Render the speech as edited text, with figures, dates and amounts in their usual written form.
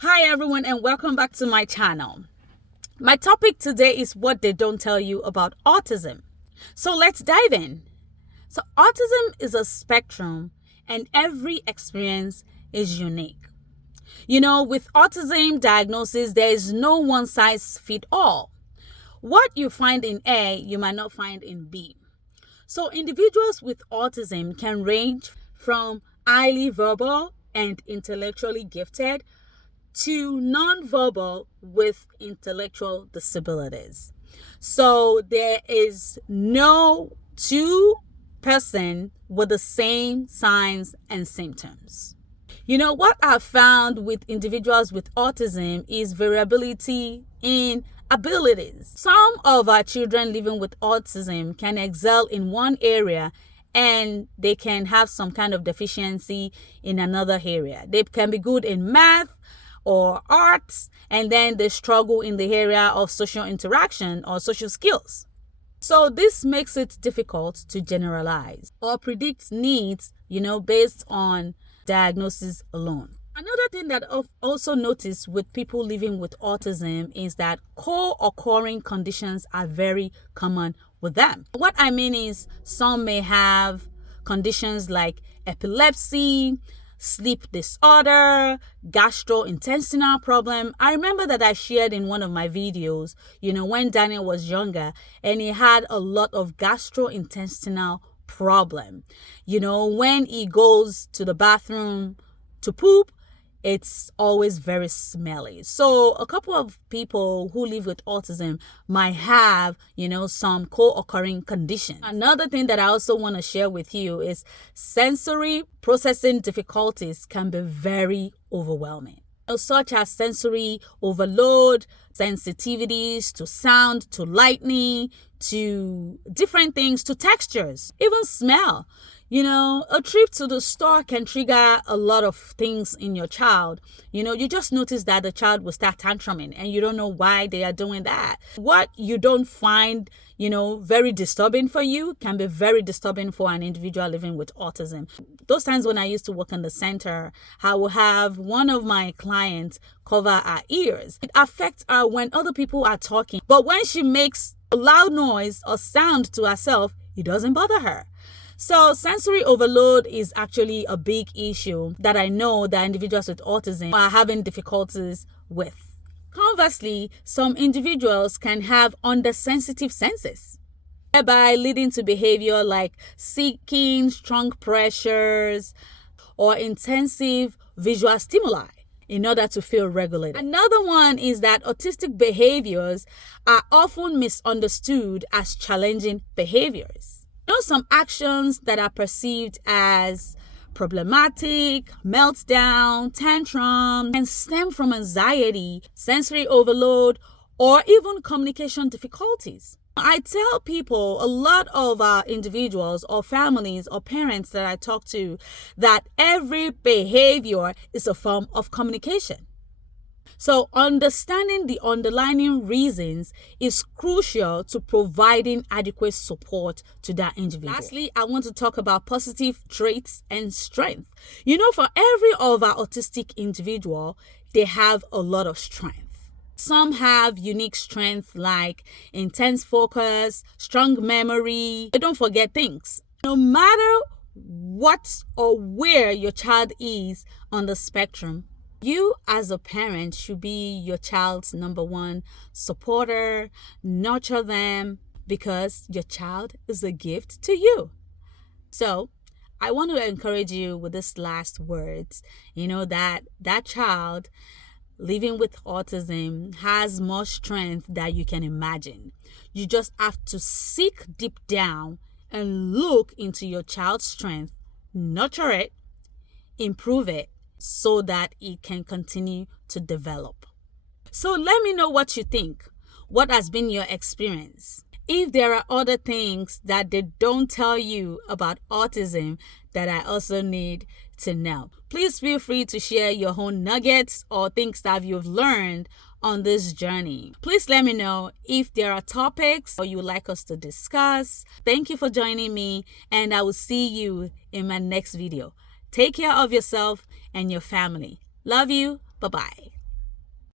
Hi everyone, and welcome back to my channel. My topic today is what they don't tell you about autism. So let's dive in. So autism is a spectrum and every experience is unique. With autism diagnosis, there is no one size fit all. What you find in A, you might not find in B. So individuals with autism can range from highly verbal and intellectually gifted to nonverbal with intellectual disabilities. So there is no two person with the same signs and symptoms. What I've found with individuals with autism is variability in abilities. Some of our children living with autism can excel in one area and they can have some kind of deficiency in another area. They can be good in math or arts, and then they struggle in the area of social interaction or social skills. So this makes it difficult to generalize or predict needs, based on diagnosis alone. Another thing that I've also noticed with people living with autism is that co-occurring conditions are very common with them. What I mean is some may have conditions like epilepsy, sleep disorder, gastrointestinal problem. I remember that I shared in one of my videos, when Daniel was younger and he had a lot of gastrointestinal problem. When he goes to the bathroom to poop, it's always very smelly. So a couple of people who live with autism might have, some co-occurring conditions. Another thing that I also want to share with you is sensory processing difficulties can be very overwhelming, such as sensory overload, sensitivities to sound, to lightning, to different things, to textures, even smell. A trip to the store can trigger a lot of things in your child. You just notice that the child will start tantruming and you don't know why they are doing that. What you don't find, very disturbing for you can be very disturbing for an individual living with autism. Those times when I used to work in the center, I will have one of my clients cover her ears. It affects her when other people are talking, but when she makes a loud noise or sound to herself, it doesn't bother her. So sensory overload is actually a big issue that I know that individuals with autism are having difficulties with. Conversely, some individuals can have undersensitive senses, thereby leading to behavior like seeking strong pressures or intensive visual stimuli in order to feel regulated. Another one is that autistic behaviors are often misunderstood as challenging behaviors. Some actions that are perceived as problematic, meltdown, tantrum, can stem from anxiety, sensory overload, or even communication difficulties. I tell people, a lot of individuals or families or parents that I talk to, that every behavior is a form of communication. So understanding the underlying reasons is crucial to providing adequate support to that individual. Lastly, I want to talk about positive traits and strength. For every of our autistic individual, they have a lot of strength. Some have unique strength like intense focus, strong memory. They don't forget things. No matter what or where your child is on the spectrum, you as a parent should be your child's number one supporter. Nurture them because your child is a gift to you. So I want to encourage you with this last words, that child living with autism has more strength than you can imagine. You just have to seek deep down and look into your child's strength, nurture it, improve it, so that it can continue to develop. So let me know what you think. What has been your experience? If there are other things that they don't tell you about autism that I also need to know, please feel free to share your own nuggets or things that you've learned on this journey. Please let me know if there are topics or you would like us to discuss. Thank you for joining me, and I will see you in my next video. Take care of yourself and your family. Love you. Bye-bye.